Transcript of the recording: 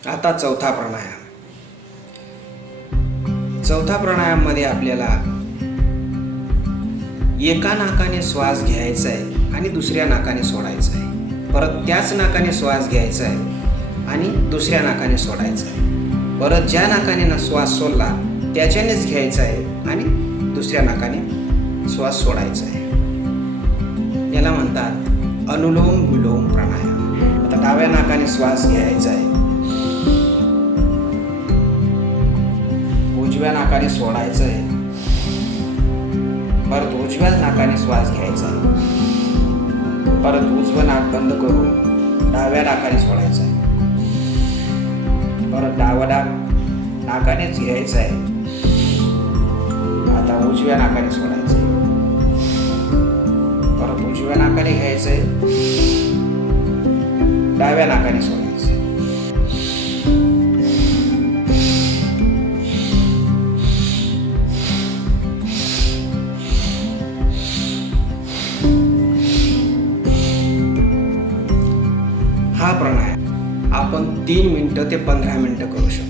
आता चौथा प्राणायाम. चौथा प्राणायाममध्ये आपल्याला एका नाकाने श्वास घ्यायचा आहे आणि दुसऱ्या नाकाने सोडायचा आहे. परत त्याच नाकाने श्वास घ्यायचा आहे आणि दुसऱ्या नाकाने सोडायचा आहे. परत ज्या नाकाने श्वास सोडला त्याच्यानेच घ्यायचा आहे आणि दुसऱ्या नाकाने श्वास सोडायचा आहे. याला म्हणतात अनुलोम विलोम प्राणायाम. आता डाव्या नाकाने श्वास घ्यायचा आहे, उजव्या नाकाने सोडायचं आहे, परत उजव्या नाकाने श्वास घ्यायचा आहे, परत उजवं नाक बंद करून डाव्या नाकाने सोडायचं आहे, परत डावं नाकानेच घ्यायचं आहे, आता उजव्या नाकाने सोडायचं आहे, परत उजव्या नाकाने घ्यायचं आहे, डाव्या नाकाने सोडायचं आहे. हा प्राणायाम आपण 3 मिनिटं ते 15 मिनिटं करू शकतो.